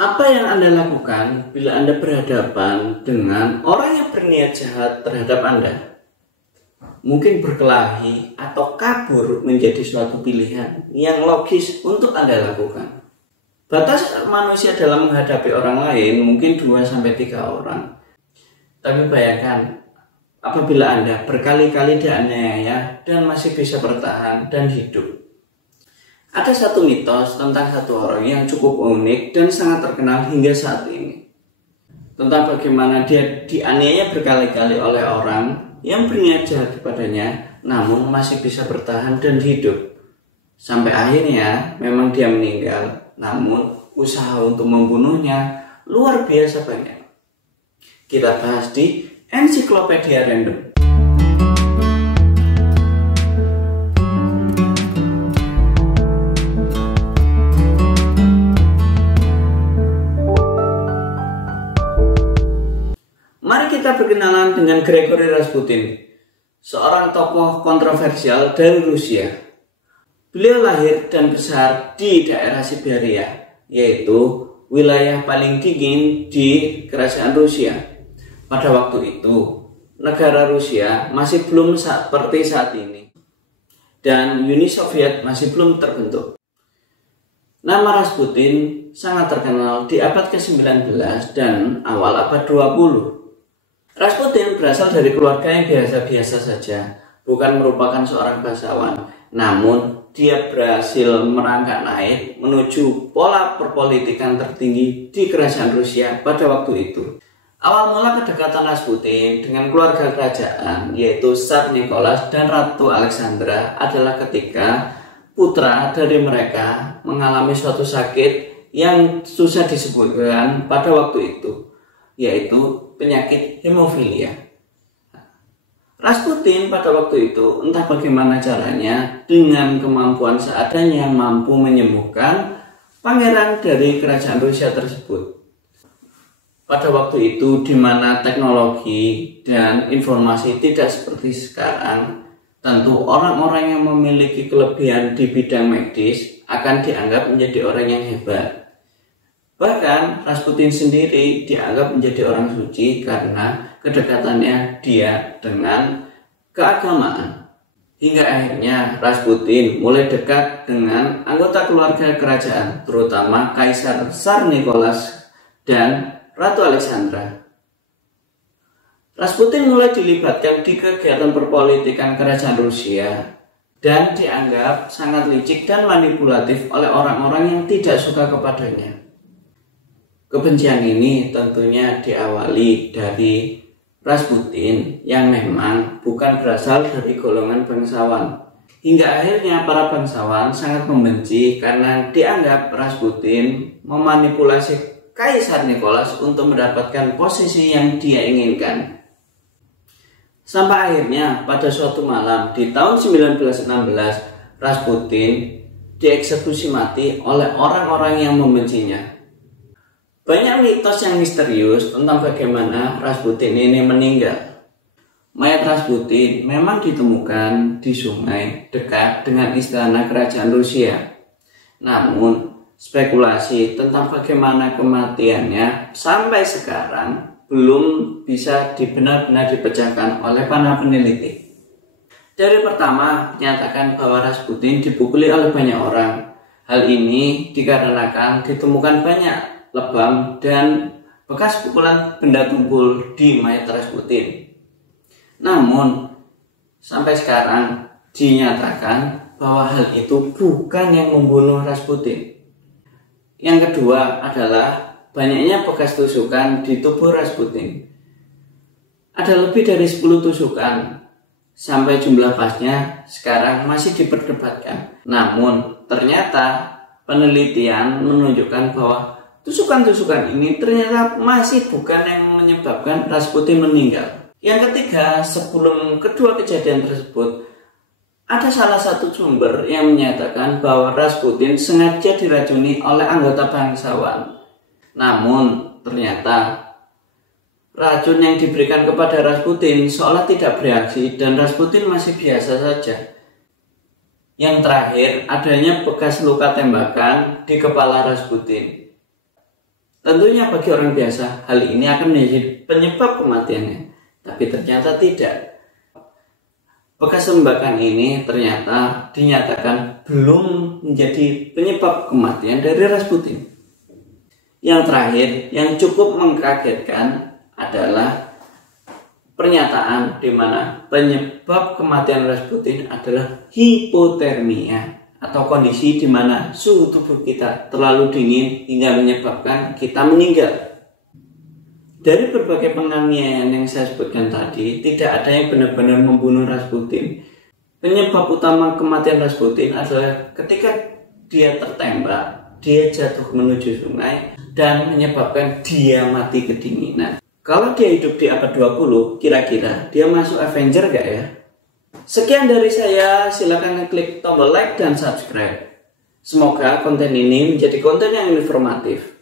Apa yang Anda lakukan bila Anda berhadapan dengan orang yang berniat jahat terhadap Anda? Mungkin berkelahi atau kabur menjadi suatu pilihan yang logis untuk Anda lakukan. Batas manusia dalam menghadapi orang lain mungkin 2-3 orang. Tapi bayangkan apabila Anda berkali-kali dianiaya dan masih bisa bertahan dan hidup. Ada satu mitos tentang satu orang yang cukup unik dan sangat terkenal hingga saat ini. Tentang bagaimana dia dianiaya berkali-kali oleh orang yang berniat jahat kepadanya, namun masih bisa bertahan dan hidup. Sampai akhirnya memang dia meninggal, namun usaha untuk membunuhnya luar biasa banyak. Kita bahas di Ensiklopedia Random. Mari kita berkenalan dengan Grigory Rasputin, seorang tokoh kontroversial dari Rusia. Beliau lahir dan besar di daerah Siberia, yaitu wilayah paling dingin di kerajaan Rusia. Pada waktu itu, negara Rusia masih belum seperti saat ini, dan Uni Soviet masih belum terbentuk. Nama Rasputin sangat terkenal di abad ke-19 dan awal abad 20. Rasputin berasal dari keluarga yang biasa-biasa saja, bukan merupakan seorang bangsawan. Namun, dia berhasil merangkak naik menuju pola perpolitikan tertinggi di kerajaan Rusia pada waktu itu. Awal mula kedekatan Rasputin dengan keluarga kerajaan, yaitu Tsar Nicholas dan Ratu Alexandra, adalah ketika putra dari mereka mengalami suatu sakit yang susah disebutkan pada waktu itu, yaitu penyakit hemofilia. Rasputin pada waktu itu entah bagaimana caranya dengan kemampuan seadanya mampu menyembuhkan pangeran dari kerajaan Rusia tersebut. Pada waktu itu di mana teknologi dan informasi tidak seperti sekarang, tentu orang-orang yang memiliki kelebihan di bidang medis akan dianggap menjadi orang yang hebat. Bahkan Rasputin sendiri dianggap menjadi orang suci karena kedekatannya dia dengan keagamaan. Hingga akhirnya Rasputin mulai dekat dengan anggota keluarga kerajaan, terutama Kaisar Tsar Nicholas dan Ratu Alexandra. Rasputin mulai dilibatkan di kegiatan perpolitikan kerajaan Rusia dan dianggap sangat licik dan manipulatif oleh orang-orang yang tidak suka kepadanya. Kebencian ini tentunya diawali dari Rasputin yang memang bukan berasal dari golongan bangsawan. Hingga akhirnya para bangsawan sangat membenci karena dianggap Rasputin memanipulasi Kaisar Nicholas untuk mendapatkan posisi yang dia inginkan. Sampai akhirnya pada suatu malam di tahun 1916, Rasputin dieksekusi mati oleh orang-orang yang membencinya. Banyak mitos yang misterius tentang bagaimana Rasputin ini meninggal. Mayat Rasputin memang ditemukan di sungai dekat dengan istana kerajaan Rusia. Namun, spekulasi tentang bagaimana kematiannya sampai sekarang belum bisa benar-benar dipecahkan oleh para peneliti. Dari pertama, menyatakan bahwa Rasputin dipukuli oleh banyak orang. Hal ini dikarenakan ditemukan banyak lebam dan bekas pukulan benda tumpul di mayat Rasputin. Namun, sampai sekarang dinyatakan bahwa hal itu bukan yang membunuh Rasputin. Yang kedua adalah banyaknya bekas tusukan di tubuh Rasputin. Ada lebih dari 10 tusukan. Sampai jumlah pasnya sekarang masih diperdebatkan. Namun, ternyata penelitian menunjukkan bahwa tusukan-tusukan ini ternyata masih bukan yang menyebabkan Rasputin meninggal. Yang ketiga, sebelum kedua kejadian tersebut, ada salah satu sumber yang menyatakan bahwa Rasputin sengaja diracuni oleh anggota bangsawan. Namun, ternyata racun yang diberikan kepada Rasputin seolah tidak bereaksi dan Rasputin masih biasa saja. Yang terakhir, adanya bekas luka tembakan di kepala Rasputin. Tentunya bagi orang biasa hal ini akan menjadi penyebab kematiannya, tapi ternyata tidak. Bekas tembakan ini ternyata dinyatakan belum menjadi penyebab kematian dari Rasputin. Yang terakhir yang cukup mengkagetkan adalah pernyataan di mana penyebab kematian Rasputin adalah hipotermia, atau kondisi di mana suhu tubuh kita terlalu dingin hingga menyebabkan kita meninggal. Dari berbagai penganiayaan yang saya sebutkan tadi, tidak ada yang benar-benar membunuh Rasputin. Penyebab utama kematian Rasputin adalah ketika dia tertembak, dia jatuh menuju sungai dan menyebabkan dia mati kedinginan. Kalau dia hidup di abad 20, kira-kira dia masuk Avenger gak ya? Sekian dari saya, silakan klik tombol like dan subscribe. Semoga konten ini menjadi konten yang informatif.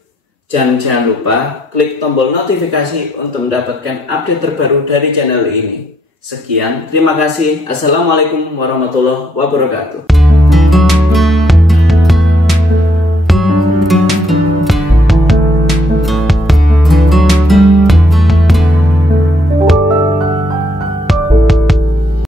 Jangan lupa klik tombol notifikasi untuk mendapatkan update terbaru dari channel ini. Sekian, terima kasih. Assalamualaikum warahmatullahi wabarakatuh.